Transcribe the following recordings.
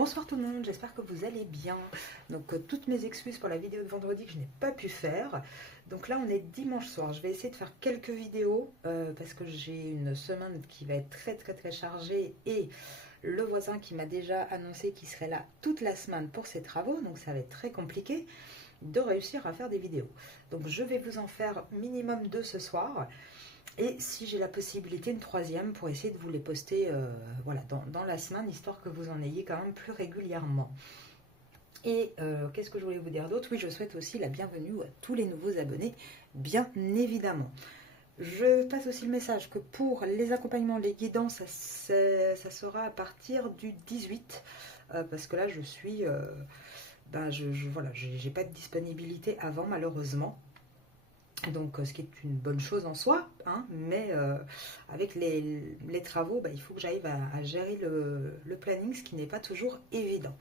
Bonsoir tout le monde, j'espère que vous allez bien. Donc toutes mes excuses pour la vidéo de vendredi que je n'ai pas pu faire. Donc là on est dimanche soir, je vais essayer de faire quelques vidéos parce que j'ai une semaine qui va être très chargée et le voisin qui m'a déjà annoncé qu'il serait là toute la semaine pour ses travaux, donc ça va être très compliqué de réussir à faire des vidéos. Donc je vais vous en faire minimum 2 ce soir. Et si j'ai la possibilité, une 3e pour essayer de vous les poster voilà, dans la semaine, histoire que vous en ayez quand même plus régulièrement. Et qu'est-ce que je voulais vous dire d'autre? Oui, je souhaite aussi la bienvenue à tous les nouveaux abonnés, bien évidemment. Je passe aussi le message que pour les accompagnements, les guidances, ça sera à partir du 18, parce que là, je suis... voilà, j'ai pas de disponibilité avant, malheureusement. Donc, ce qui est une bonne chose en soi, hein, mais avec les travaux, il faut que j'arrive à gérer le planning, ce qui n'est pas toujours évident.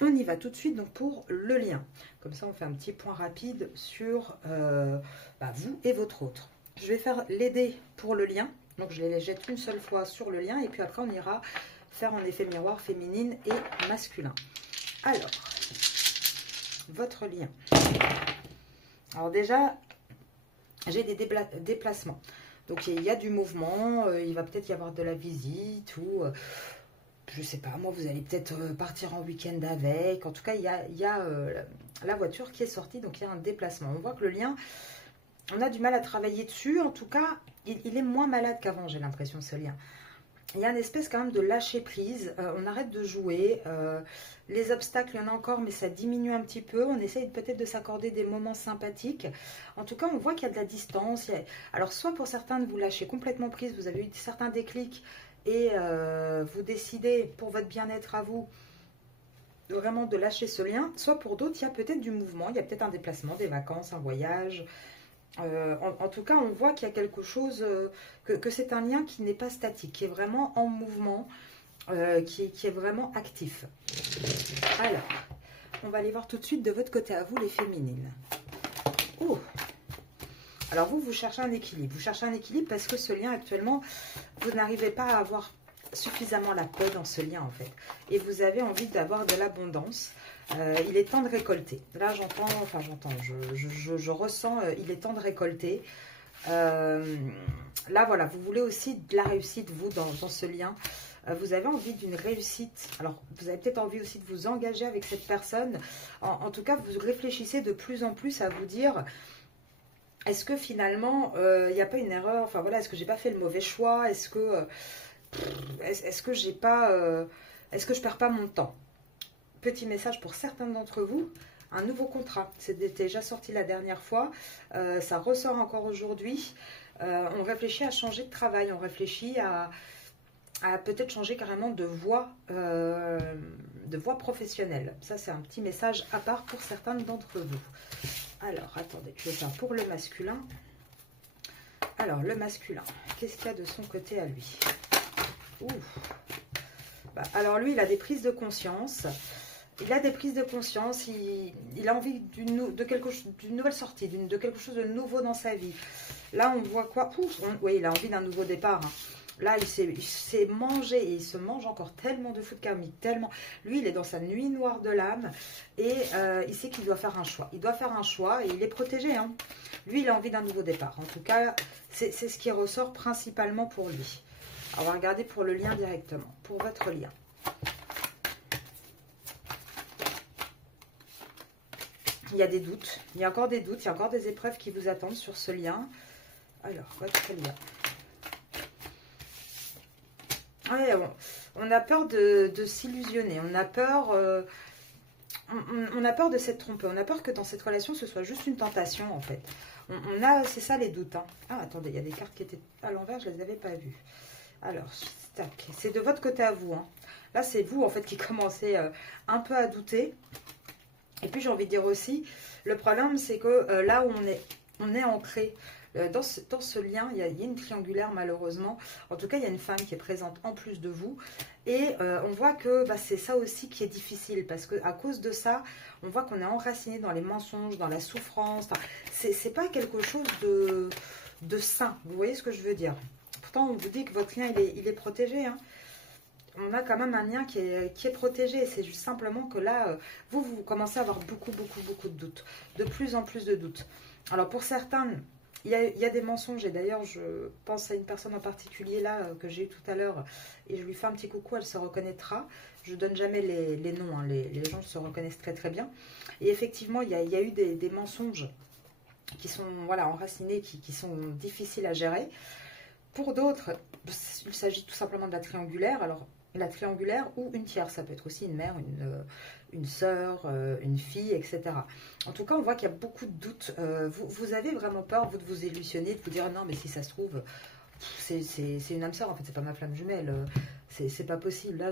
On y va tout de suite donc pour le lien. Comme ça, on fait un petit point rapide sur vous et votre autre. Je vais faire l'aider pour le lien. Donc, je les jette une seule fois sur le lien et puis après, on ira faire en effet miroir féminine et masculin. Alors, votre lien. Alors déjà... j'ai des déplacements. Donc, il y a du mouvement, il va peut-être y avoir de la visite ou, je sais pas, moi, vous allez peut-être partir en week-end avec. En tout cas, il y a la voiture qui est sortie, donc il y a un déplacement. On voit que le lien, on a du mal à travailler dessus. En tout cas, il est moins malade qu'avant, j'ai l'impression, ce lien. Il y a une espèce quand même de lâcher prise, on arrête de jouer, les obstacles il y en a encore mais ça diminue un petit peu, on essaye peut-être de s'accorder des moments sympathiques. En tout cas on voit qu'il y a de la distance, alors soit pour certains de vous lâcher complètement prise, vous avez eu certains déclics et vous décidez pour votre bien-être à vous vraiment de lâcher ce lien, soit pour d'autres il y a peut-être du mouvement, il y a peut-être un déplacement, des vacances, un voyage. En tout cas, on voit qu'il y a quelque chose, que c'est un lien qui n'est pas statique, qui est vraiment en mouvement, qui est vraiment actif. Alors, on va aller voir tout de suite de votre côté à vous, les féminines. Oh. Alors vous cherchez un équilibre. Vous cherchez un équilibre parce que ce lien actuellement, vous n'arrivez pas à avoir suffisamment la paix dans ce lien en fait. Et vous avez envie d'avoir de l'abondance. Il est temps de récolter. Là, je ressens, il est temps de récolter. Là, voilà, vous voulez aussi de la réussite, vous, dans ce lien. Vous avez envie d'une réussite. Alors, vous avez peut-être envie aussi de vous engager avec cette personne. En tout cas, vous réfléchissez de plus en plus à vous dire... est-ce que finalement, il n'y a pas une erreur? Enfin, voilà, est-ce que j'ai pas fait le mauvais choix? Est-ce que j'ai pas... est-ce que je perds pas mon temps? Petit message pour certains d'entre vous, un nouveau contrat. C'était déjà sorti la dernière fois, ça ressort encore aujourd'hui. On réfléchit à changer de travail, on réfléchit à peut-être changer carrément de voie professionnelle. Ça, c'est un petit message à part pour certains d'entre vous. Alors, attendez, je vais faire pour le masculin. Alors, le masculin, qu'est-ce qu'il y a de son côté à lui? Alors, lui, il a des prises de conscience. Il a des prises de conscience, il a envie d'une nouvelle sortie, de quelque chose de nouveau dans sa vie. Là, on voit quoi? Oui, il a envie d'un nouveau départ. Hein. Là, il s'est mangé, et il se mange encore tellement de fous de karmique, tellement. Lui, il est dans sa nuit noire de l'âme, et il sait qu'il doit faire un choix. Il doit faire un choix, et il est protégé. Hein. Lui, il a envie d'un nouveau départ. En tout cas, c'est ce qui ressort principalement pour lui. Alors, on va regarder pour le lien directement, pour votre lien. Il y a des doutes, il y a encore des doutes, il y a encore des épreuves qui vous attendent sur ce lien. Alors, votre lien. Ouais, on a peur de s'illusionner, on a peur de s'être trompé, on a peur que dans cette relation, ce soit juste une tentation en fait. C'est ça les doutes. Hein. Ah, attendez, il y a des cartes qui étaient à l'envers, je ne les avais pas vues. Alors, c'est de votre côté à vous. Hein. Là, c'est vous en fait qui commencez un peu à douter. Et puis j'ai envie de dire aussi, le problème c'est que là où on est ancré dans ce lien, il y a une triangulaire malheureusement. En tout cas, il y a une femme qui est présente en plus de vous. Et on voit que c'est ça aussi qui est difficile. Parce qu'à cause de ça, on voit qu'on est enraciné dans les mensonges, dans la souffrance. Enfin, c'est pas quelque chose de sain. Vous voyez ce que je veux dire? Pourtant, on vous dit que votre lien, il est protégé. Hein. on a quand même un lien qui est protégé. C'est juste simplement que là, vous commencez à avoir beaucoup de doutes. De plus en plus de doutes. Alors pour certains, il y a des mensonges. Et d'ailleurs, je pense à une personne en particulier là, que j'ai eu tout à l'heure. Et je lui fais un petit coucou, elle se reconnaîtra. Je ne donne jamais les noms. Hein. Les gens se reconnaissent très bien. Et effectivement, il y a eu des mensonges qui sont voilà, enracinés, qui sont difficiles à gérer. Pour d'autres, il s'agit tout simplement de la triangulaire. Alors, la triangulaire ou une tierce, ça peut être aussi une mère, une sœur, une fille, etc. En tout cas, on voit qu'il y a beaucoup de doutes. Vous avez vraiment peur, vous, de vous illusionner, de vous dire non, mais si ça se trouve, c'est une âme sœur, en fait, c'est pas ma flamme jumelle. C'est pas possible, là,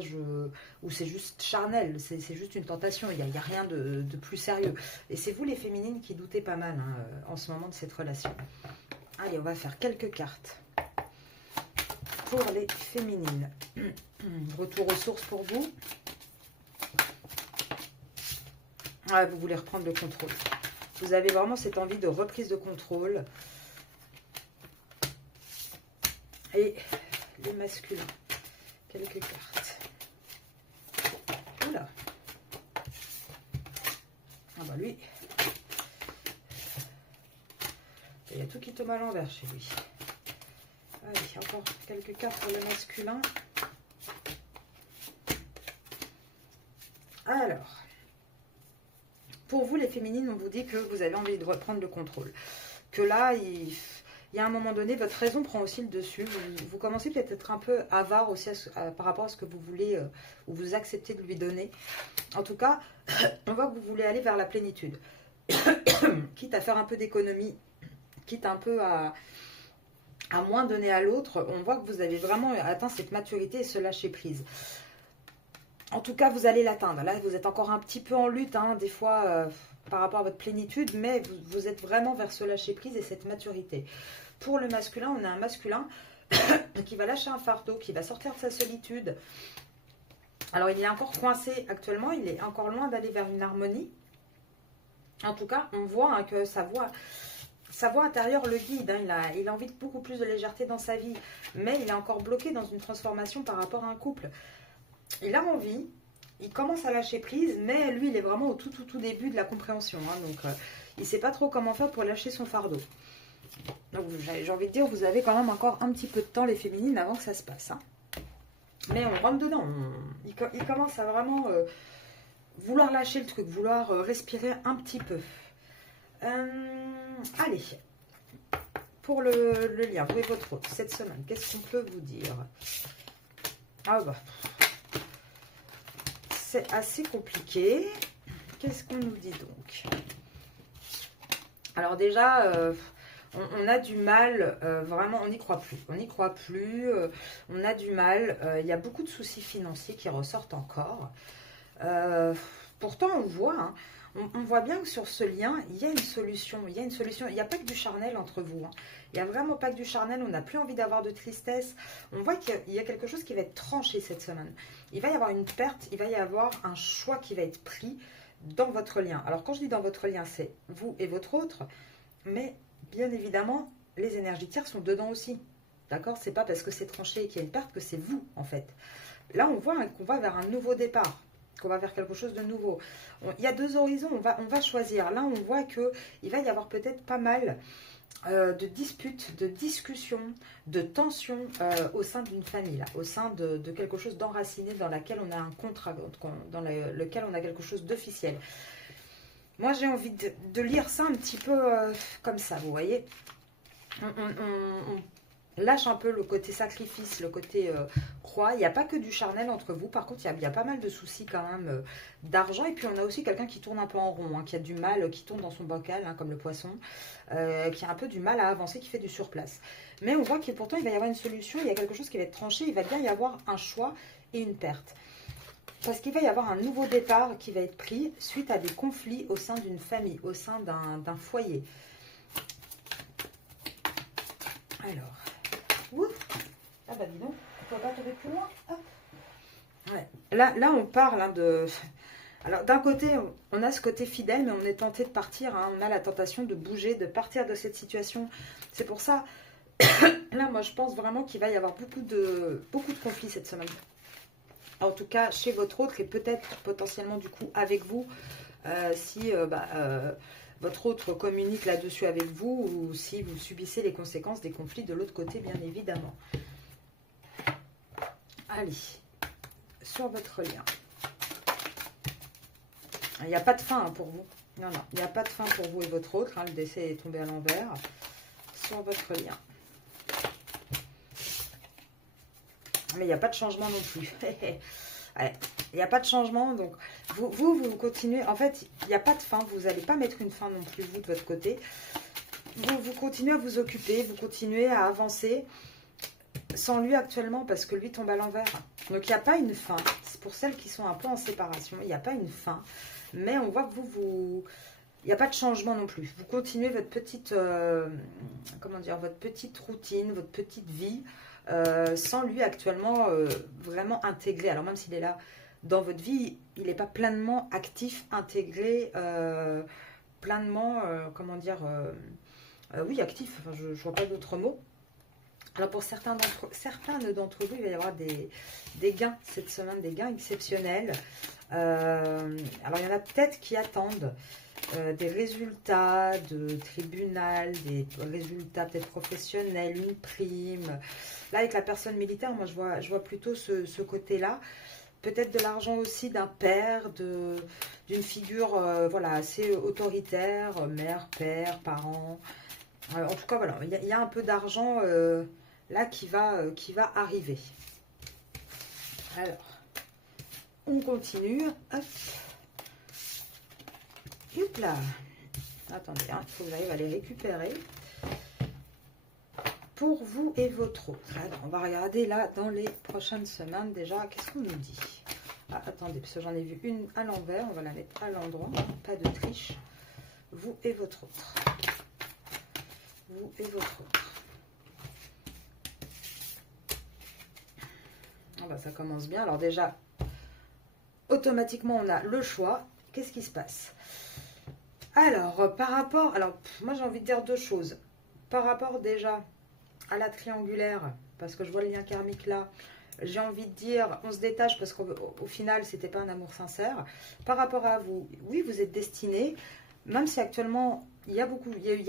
ou c'est juste charnel, c'est juste une tentation, il n'y a rien de plus sérieux. Et c'est vous, les féminines, qui doutez pas mal hein, en ce moment de cette relation. Allez, on va faire quelques cartes pour les féminines. Retour aux sources pour vous. Ouais, vous voulez reprendre le contrôle. Vous avez vraiment cette envie de reprise de contrôle. Et les masculins. Quelques cartes. Oula. Ah bah lui. Il y a tout qui tombe à l'envers chez lui. Allez, encore quelques cartes pour le masculin. Alors, pour vous les féminines, on vous dit que vous avez envie de reprendre le contrôle. Que là, il y a un moment donné, votre raison prend aussi le dessus. Vous commencez peut-être à être un peu avare aussi par rapport à ce que vous voulez ou vous acceptez de lui donner. En tout cas, on voit que vous voulez aller vers la plénitude. Quitte à faire un peu d'économie, quitte un peu à moins donner à l'autre, on voit que vous avez vraiment atteint cette maturité et ce lâcher prise. En tout cas, vous allez l'atteindre. Là, vous êtes encore un petit peu en lutte, hein, des fois, par rapport à votre plénitude, mais vous êtes vraiment vers ce lâcher prise et cette maturité. Pour le masculin, on a un masculin qui va lâcher un fardeau, qui va sortir de sa solitude. Alors, il est encore coincé actuellement, il est encore loin d'aller vers une harmonie. En tout cas, on voit hein, que sa voix intérieure le guide. Hein, il a envie de beaucoup plus de légèreté dans sa vie, mais il est encore bloqué dans une transformation par rapport à un couple. Il a envie, il commence à lâcher prise, mais lui, il est vraiment au tout début de la compréhension. Hein, donc, il ne sait pas trop comment faire pour lâcher son fardeau. Donc, j'ai envie de dire, vous avez quand même encore un petit peu de temps, les féminines, avant que ça se passe. Hein. Mais on rentre dedans. Il commence à vraiment vouloir lâcher le truc, vouloir respirer un petit peu. Allez, pour le lien, vous et votre autre, cette semaine, qu'est-ce qu'on peut vous dire? Ah bah... C'est assez compliqué. Qu'est-ce qu'on nous dit donc? Alors déjà, on a du mal, vraiment, on n'y croit plus. On n'y croit plus, on a du mal. Il y a beaucoup de soucis financiers qui ressortent encore. Pourtant, on voit, hein, on voit bien que sur ce lien, il y a une solution. Il y a une solution. Il n'y a pas que du charnel entre vous. Hein. Il n'y a vraiment pas que du charnel. On n'a plus envie d'avoir de tristesse. On voit qu'il y a quelque chose qui va être tranché cette semaine. Il va y avoir une perte. Il va y avoir un choix qui va être pris dans votre lien. Alors, quand je dis dans votre lien, c'est vous et votre autre. Mais, bien évidemment, les énergies tierces sont dedans aussi. D'accord? C'est pas parce que c'est tranché et qu'il y a une perte que c'est vous, en fait. Là, on voit qu'on va vers un nouveau départ. Qu'on va vers quelque chose de nouveau. Il y a deux horizons, on va choisir. Là, on voit qu'il va y avoir peut-être pas mal de disputes, de discussions, de tensions au sein d'une famille, là, au sein de quelque chose d'enraciné dans laquelle on a un contrat, dans lequel on a quelque chose d'officiel. Moi, j'ai envie de lire ça un petit peu comme ça, vous voyez. On lâche un peu le côté sacrifice, le côté croix. Il n'y a pas que du charnel entre vous. Par contre, il y a pas mal de soucis quand même d'argent. Et puis, on a aussi quelqu'un qui tourne un peu en rond, hein, qui a du mal, qui tourne dans son bocal, hein, comme le poisson, qui a un peu du mal à avancer, qui fait du surplace. Mais on voit que pourtant, il va y avoir une solution. Il y a quelque chose qui va être tranché. Il va bien y avoir un choix et une perte. Parce qu'il va y avoir un nouveau départ qui va être pris suite à des conflits au sein d'une famille, au sein d'un foyer. Alors... Ouf. Ah bah dis donc, on ne peut pas tomber plus loin. Ouais. Là, on parle hein, de... Alors d'un côté, on a ce côté fidèle, mais on est tenté de partir. Hein. On a la tentation de bouger, de partir de cette situation. C'est pour ça, là, moi, je pense vraiment qu'il va y avoir beaucoup de conflits cette semaine. En tout cas, chez votre autre et peut-être potentiellement du coup avec vous, si votre autre communique là-dessus avec vous ou si vous subissez les conséquences des conflits de l'autre côté, bien évidemment. Allez, sur votre lien. Il n'y a pas de fin pour vous. Non, non, il n'y a pas de fin pour vous et votre autre. Le décès est tombé à l'envers. Sur votre lien. Mais il n'y a pas de changement non plus. Ouais, il n'y a pas de changement. Donc, vous continuez. En fait, il n'y a pas de fin. Vous n'allez pas mettre une fin non plus, vous, de votre côté. Vous continuez à vous occuper. Vous continuez à avancer. Sans lui actuellement, parce que lui tombe à l'envers. Donc, il n'y a pas une fin. C'est pour celles qui sont un peu en séparation. Il n'y a pas une fin. Mais on voit que il n'y a pas de changement non plus. Vous continuez votre petite, votre petite routine, votre petite vie, sans lui actuellement vraiment intégré. Alors même s'il est là dans votre vie, il n'est pas pleinement actif, intégré, pleinement, oui, actif. Enfin, je ne vois pas d'autres mots. Alors pour certains d'entre vous, il va y avoir des gains cette semaine, des gains exceptionnels. Alors il y en a peut-être qui attendent des résultats de tribunal, des résultats peut-être professionnels, une prime. Là avec la personne militaire, moi je vois plutôt ce côté-là. Peut-être de l'argent aussi d'un père, d'une figure assez autoritaire, mère, père, parent. En tout cas voilà, il y a un peu d'argent là qui va arriver. Alors, on continue. Hop. Hop là. Attendez, il faut que j'arrive à les récupérer. Pour vous et votre autre. Alors, on va regarder là dans les prochaines semaines déjà. Qu'est-ce qu'on nous dit? Ah, attendez, parce que j'en ai vu une à l'envers. On va la mettre à l'endroit. Pas de triche. Vous et votre autre. Vous et votre autre. Ça commence bien. Alors déjà, automatiquement, on a le choix. Qu'est-ce qui se passe? Alors, par rapport... Alors, moi, j'ai envie de dire deux choses. Par rapport déjà à la triangulaire, parce que je vois le lien karmique là, j'ai envie de dire, on se détache parce qu'au final, c'était pas un amour sincère. Par rapport à vous, oui, vous êtes destiné, même si actuellement... Il y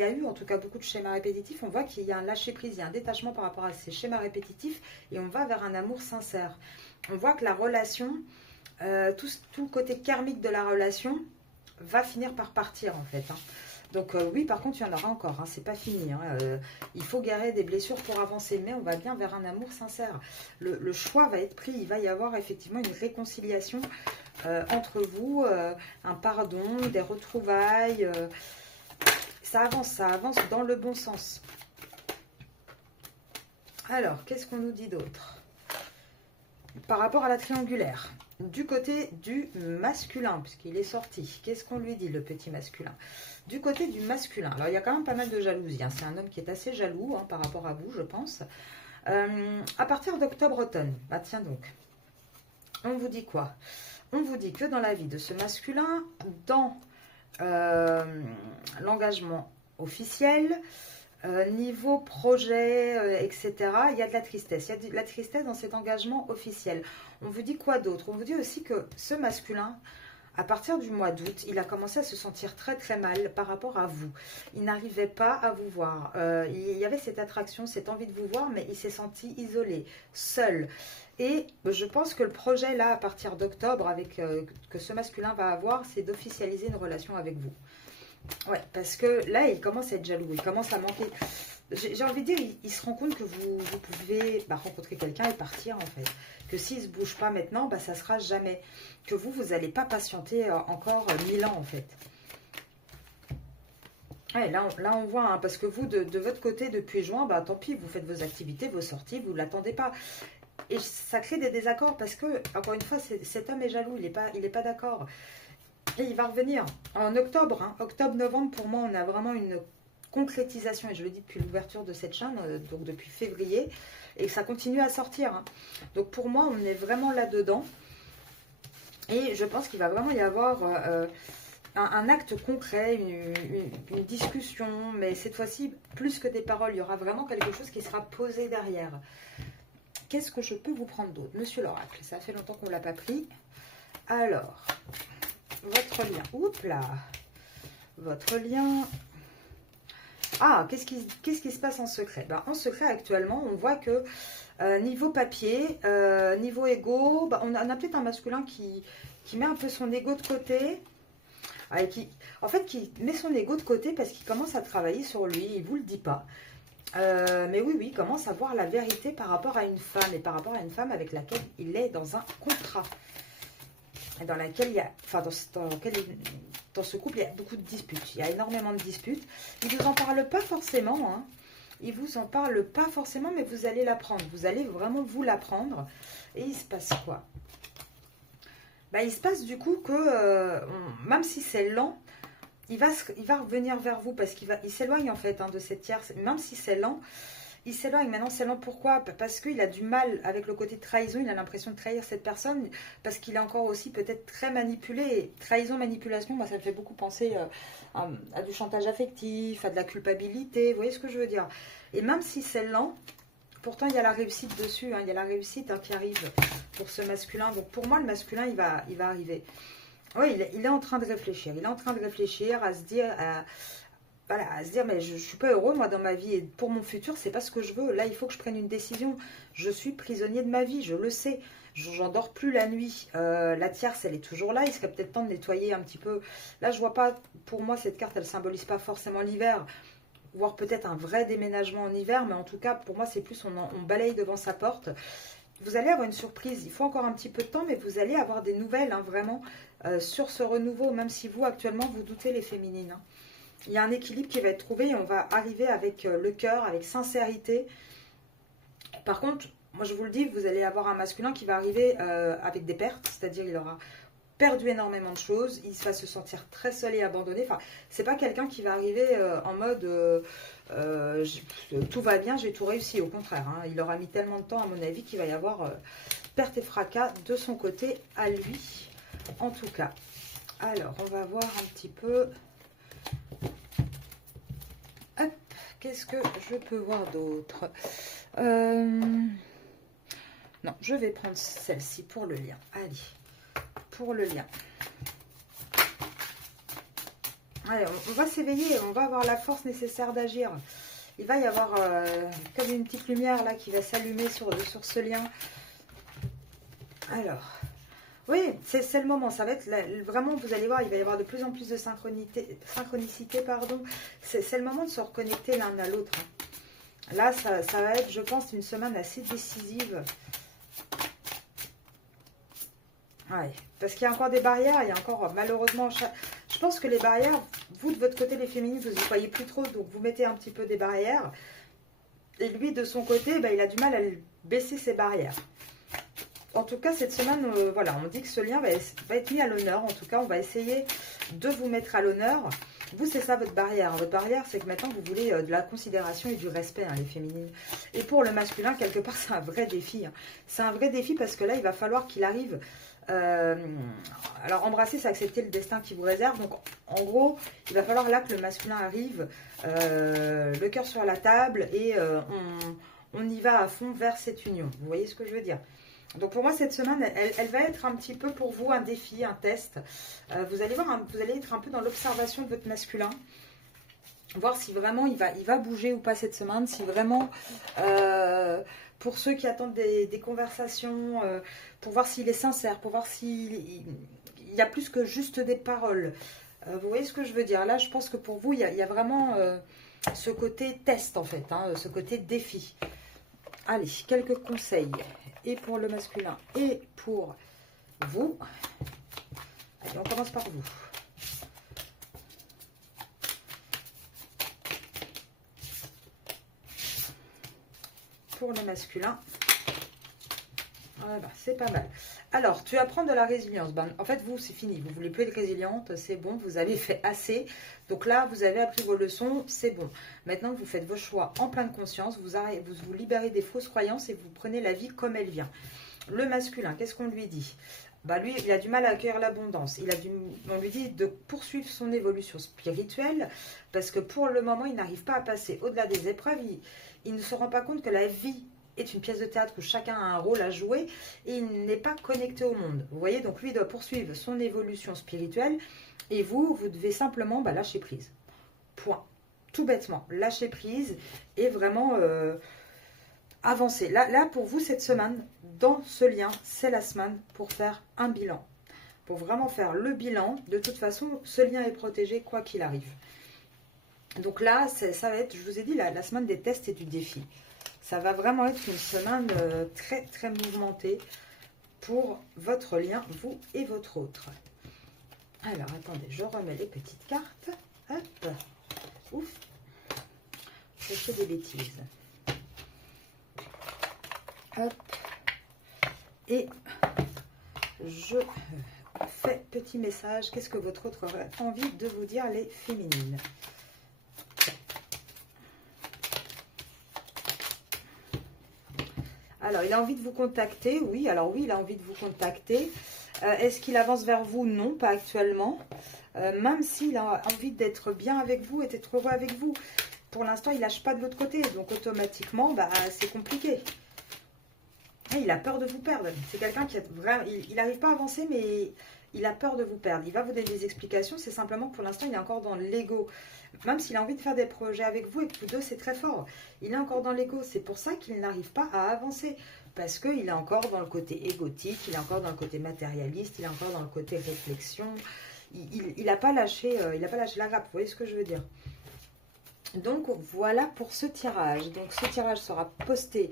a eu en tout cas beaucoup de schémas répétitifs. On voit qu'il y a un lâcher-prise, il y a un détachement par rapport à ces schémas répétitifs et on va vers un amour sincère. On voit que la relation, tout le côté karmique de la relation va finir par partir en fait. Donc oui, par contre, il y en aura encore, c'est pas fini. Il faut guérir des blessures pour avancer, mais on va bien vers un amour sincère. Le choix va être pris, il va y avoir effectivement une réconciliation entre vous, un pardon, des retrouvailles... ça avance dans le bon sens. Alors, qu'est-ce qu'on nous dit d'autre? Par rapport à la triangulaire, du côté du masculin, puisqu'il est sorti, qu'est-ce qu'on lui dit, le petit masculin? Du côté du masculin, alors il y a quand même pas mal de jalousie. C'est un homme qui est assez jaloux par rapport à vous, je pense. À partir d'octobre-automne, tiens donc, on vous dit quoi? On vous dit que dans la vie de ce masculin, dans... l'engagement officiel, niveau projet, etc. Il y a de la tristesse. Il y a de la tristesse dans cet engagement officiel. On vous dit quoi d'autre? On vous dit aussi que ce masculin, à partir du mois d'août, il a commencé à se sentir très très mal par rapport à vous. Il n'arrivait pas à vous voir. Il y avait cette attraction, cette envie de vous voir, mais il s'est senti isolé, seul. Et je pense que le projet là, à partir d'octobre, que ce masculin va avoir, c'est d'officialiser une relation avec vous. Ouais, parce que là, il commence à être jaloux, il commence à manquer. J'ai envie de dire, il se rend compte que vous pouvez rencontrer quelqu'un et partir en fait. Que s'il ne se bouge pas maintenant, ça ne sera jamais. Que vous n'allez pas patienter encore 1000 ans en fait. Ouais, là, on voit, parce que vous, de votre côté, depuis juin, tant pis, vous faites vos activités, vos sorties, vous ne l'attendez pas. Et ça crée des désaccords parce que, encore une fois, cet homme est jaloux, il n'est pas d'accord. Et il va revenir en octobre. Octobre-novembre, pour moi, on a vraiment une concrétisation. Et je le dis depuis l'ouverture de cette chaîne, donc depuis février. Et ça continue à sortir. Donc pour moi, on est vraiment là-dedans. Et je pense qu'il va vraiment y avoir un acte concret, une discussion. Mais cette fois-ci, plus que des paroles, il y aura vraiment quelque chose qui sera posé derrière. qu'est-ce que je peux vous prendre d'autre? Monsieur l'oracle, ça fait longtemps qu'on ne l'a pas pris. Alors, votre lien. Oups là. Votre lien. Ah, qu'est-ce qui se passe en secret? Ben, en secret, actuellement, on voit que niveau papier, niveau ego, ben, on a peut-être un masculin qui met un peu son ego de côté. En fait, qui met son ego de côté parce qu'il commence à travailler sur lui. Il ne vous le dit pas. Mais oui, il commence à voir la vérité par rapport à une femme. Et par rapport à une femme avec laquelle il est dans un contrat. Dans laquelle il y a... Enfin, dans ce couple, il y a beaucoup de disputes. Il y a énormément de disputes. Il ne vous en parle pas forcément. Hein. Il ne vous en parle pas forcément, mais vous allez l'apprendre. Vous allez vraiment vous l'apprendre. Et il se passe quoi? Ben, il se passe du coup que, même si c'est lent, il va revenir vers vous parce qu'il s'éloigne en fait de cette tierce. Même si c'est lent, il s'éloigne. Maintenant, c'est lent. Pourquoi? Parce qu'il a du mal avec le côté de trahison. Il a l'impression de trahir cette personne parce qu'il est encore aussi peut-être très manipulé. Trahison, manipulation, moi, ça me fait beaucoup penser à du chantage affectif, à de la culpabilité. Vous voyez ce que je veux dire? Et même si c'est lent, pourtant, il y a la réussite dessus. Il y a la réussite qui arrive pour ce masculin. Donc, pour moi, le masculin, il va arriver. Oui, il est en train de réfléchir. Il est en train de réfléchir à se dire... Voilà, à se dire, mais je ne suis pas heureux, moi, dans ma vie. Et pour mon futur, c'est pas ce que je veux. Là, il faut que je prenne une décision. Je suis prisonnier de ma vie, je le sais. J'en dors plus la nuit. La tierce, elle est toujours là. Il serait peut-être temps de nettoyer un petit peu. Là, je vois pas, pour moi, cette carte, elle symbolise pas forcément l'hiver. Voire peut-être un vrai déménagement en hiver. Mais en tout cas, pour moi, c'est plus on balaye devant sa porte. Vous allez avoir une surprise. Il faut encore un petit peu de temps, mais vous allez avoir des nouvelles, vraiment, sur ce renouveau. Même si vous, actuellement, vous doutez les féminines. Il y a un équilibre qui va être trouvé et on va arriver avec le cœur, avec sincérité. Par contre, moi je vous le dis, vous allez avoir un masculin qui va arriver avec des pertes, c'est-à-dire il aura perdu énormément de choses, il va se sentir très seul et abandonné. Enfin, c'est pas quelqu'un qui va arriver en mode tout va bien, j'ai tout réussi. Au contraire, il aura mis tellement de temps, à mon avis, qu'il va y avoir perte et fracas de son côté à lui, en tout cas. Alors, on va voir un petit peu... Hop, qu'est-ce que je peux voir d'autre? Non, je vais prendre celle-ci pour le lien. Allez, pour le lien. Allez, on va s'éveiller, on va avoir la force nécessaire d'agir. Il va y avoir comme une petite lumière là qui va s'allumer sur ce lien. Alors... Oui, c'est le moment, ça va être vraiment, vous allez voir, il va y avoir de plus en plus de synchronicité, pardon. C'est le moment de se reconnecter l'un à l'autre. Là, ça va être, je pense, une semaine assez décisive. Ouais, parce qu'il y a encore des barrières, il y a encore, malheureusement, je pense que les barrières, vous, de votre côté, les féminines, vous n'y voyez plus trop, donc vous mettez un petit peu des barrières. Et lui, de son côté, il a du mal à baisser ses barrières. En tout cas, cette semaine, voilà, on dit que ce lien va être mis à l'honneur. En tout cas, on va essayer de vous mettre à l'honneur. Vous, c'est ça votre barrière. Votre barrière, c'est que maintenant, vous voulez de la considération et du respect, les féminines. Et pour le masculin, quelque part, c'est un vrai défi. C'est un vrai défi parce que là, il va falloir qu'il arrive... alors, embrasser, c'est accepter le destin qui vous réserve. Donc, en gros, il va falloir là que le masculin arrive, le cœur sur la table et on y va à fond vers cette union. Vous voyez ce que je veux dire? Donc pour moi, cette semaine, elle va être un petit peu pour vous un défi, un test. Vous allez voir, vous allez être un peu dans l'observation de votre masculin. Voir si vraiment il va bouger ou pas cette semaine. Si vraiment, pour ceux qui attendent des conversations, pour voir s'il est sincère, pour voir s'il y a plus que juste des paroles. Vous voyez ce que je veux dire? Là, je pense que pour vous, il y a vraiment ce côté test en fait, ce côté défi. Allez, quelques conseils. Et pour le masculin et pour vous. Allez, on commence par vous. Pour le masculin. Voilà, c'est pas mal. Alors, tu apprends de la résilience. Ben, en fait, vous, c'est fini. Vous ne voulez plus être résiliente. C'est bon, vous avez fait assez. Donc là, vous avez appris vos leçons. C'est bon. Maintenant, vous faites vos choix en pleine conscience. Vous libérez des fausses croyances et vous prenez la vie comme elle vient. Le masculin, qu'est-ce qu'on lui dit? Bah, lui, il a du mal à accueillir l'abondance. On lui dit de poursuivre son évolution spirituelle parce que pour le moment, il n'arrive pas à passer au-delà des épreuves. Il ne se rend pas compte que la vie est une pièce de théâtre où chacun a un rôle à jouer et il n'est pas connecté au monde. Vous voyez, donc lui il doit poursuivre son évolution spirituelle et vous devez simplement lâcher prise. Point. Tout bêtement, lâcher prise et vraiment avancer. Là, pour vous, cette semaine, dans ce lien, c'est la semaine pour faire un bilan. Pour vraiment faire le bilan. De toute façon, ce lien est protégé quoi qu'il arrive. Donc là, ça va être, je vous ai dit, la semaine des tests et du défi. Ça va vraiment être une semaine très, très mouvementée pour votre lien, vous et votre autre. Alors, attendez, je remets les petites cartes. Hop. Ouf. Je fais des bêtises. Hop. Et je fais petit message. Qu'est-ce que votre autre aurait envie de vous dire, les féminines? Alors, il a envie de vous contacter. Oui, alors oui, il a envie de vous contacter. Est-ce qu'il avance vers vous? Non, pas actuellement. Même s'il a envie d'être bien avec vous et d'être heureux avec vous. Pour l'instant, il ne lâche pas de l'autre côté. Donc, automatiquement, c'est compliqué. Et il a peur de vous perdre. C'est quelqu'un qui est vraiment... Il n'arrive pas à avancer, mais il a peur de vous perdre. Il va vous donner des explications. C'est simplement que pour l'instant, il est encore dans l'ego. Même s'il a envie de faire des projets avec vous et que vous deux, c'est très fort. Il est encore dans l'ego. C'est pour ça qu'il n'arrive pas à avancer. Parce qu'il est encore dans le côté égotique. Il est encore dans le côté matérialiste. Il est encore dans le côté réflexion. Il n'a pas lâché la grappe. Vous voyez ce que je veux dire? Donc, voilà pour ce tirage. Donc, ce tirage sera posté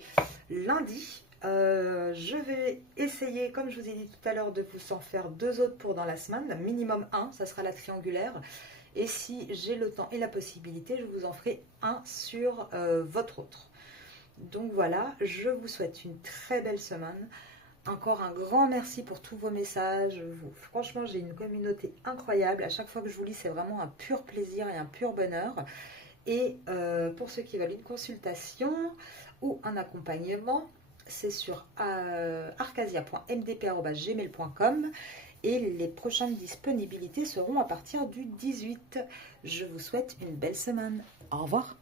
lundi. Je vais essayer, comme je vous ai dit tout à l'heure, de vous en faire 2 autres pour dans la semaine. Minimum 1, ça sera la triangulaire. Et si j'ai le temps et la possibilité, je vous en ferai un sur votre autre. Donc voilà, je vous souhaite une très belle semaine. Encore un grand merci pour tous vos messages. Franchement, j'ai une communauté incroyable. À chaque fois que je vous lis, c'est vraiment un pur plaisir et un pur bonheur. Et pour ceux qui veulent une consultation ou un accompagnement, c'est sur arcasia.mdp@gmail.com et les prochaines disponibilités seront à partir du 18. Je vous souhaite une belle semaine. Au revoir.